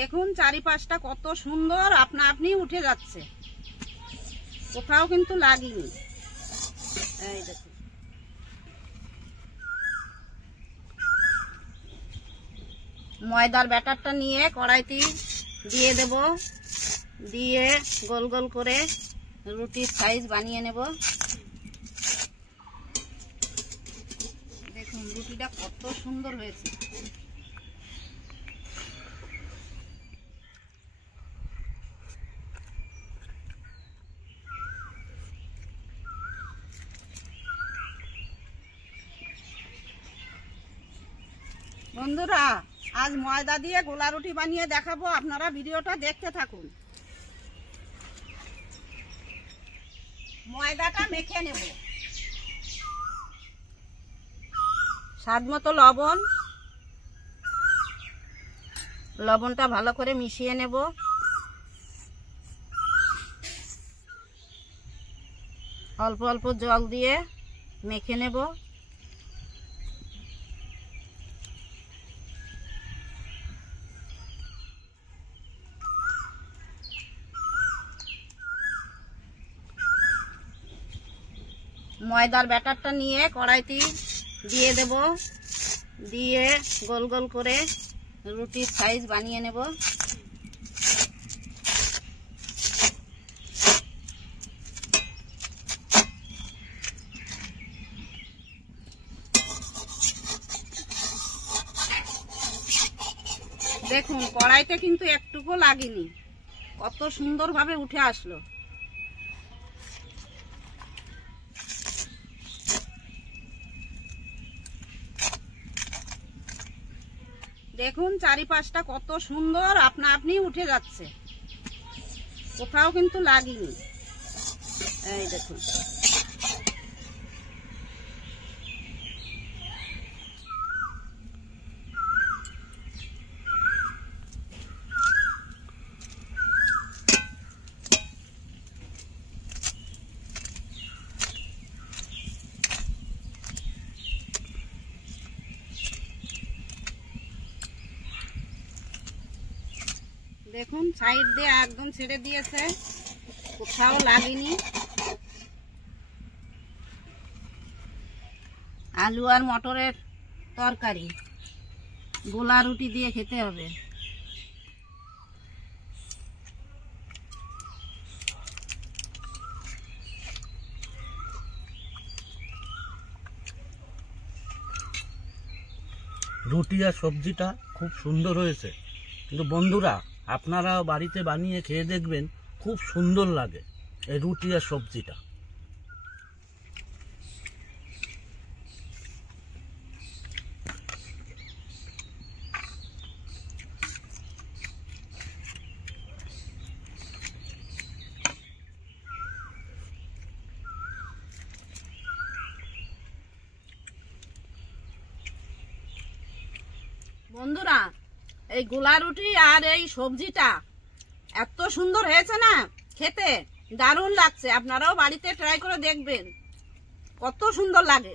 দেখুন চারিপাশটা কত সুন্দর আপনা আপনি উঠে যাচ্ছে, কোথাও কিন্তু লাগেনি। এই দেখুন, ময়দার ব্যাটারটা নিয়ে কড়াইতে দিয়ে দেব, দিয়ে গোল গোল করে রুটির সাইজ বানিয়ে নেব। দেখুন রুটিটা কত সুন্দর হয়েছে। বন্ধুরা, আজ ময়দা দিয়ে গোলা রুটি বানিয়ে দেখাবো, আপনারা ভিডিওটা দেখতে থাকুন। ময়দাটা মেখে নেব, স্বাদ মতো লবণ, লবণটা ভালো করে মিশিয়ে নেব। অল্প অল্প জল দিয়ে মেখে নেব। ময়দার ব্যাটারটা নিয়ে কড়াইতে দিয়ে দেব, দিয়ে গোল গোল করে রুটির সাইজ বানিয়ে নেব। দেখুন কড়াইতে কিন্তু একটুকু লাগেনি, কত সুন্দরভাবে উঠে আসলো। দেখুন চারিপাশটা কত সুন্দর আপনা আপনি উঠে যাচ্ছে, কোথাও কিন্তু লাগেনি। এই দেখুন, দেখুন সাইড দিয়ে একদম ছেড়ে দিয়েছে, কোথাও লাগেনি। আলু আর মটরের তরকারি গোলা রুটি দিয়ে খেতে হবে। রুটি আর সবজিটা খুব সুন্দর হয়েছে, কিন্তু বন্ধুরা আপনারা বাড়িতে বানিয়ে খেয়ে দেখবেন, খুব সুন্দর লাগে এই রুটি আর সবজিটা। বন্ধুরা, এই গোলা রুটি আর এই সবজিটা এত সুন্দর হয়েছে না, খেতে দারুণ লাগছে। আপনারাও বাড়িতে ট্রাই করে দেখবেন, কত সুন্দর লাগে।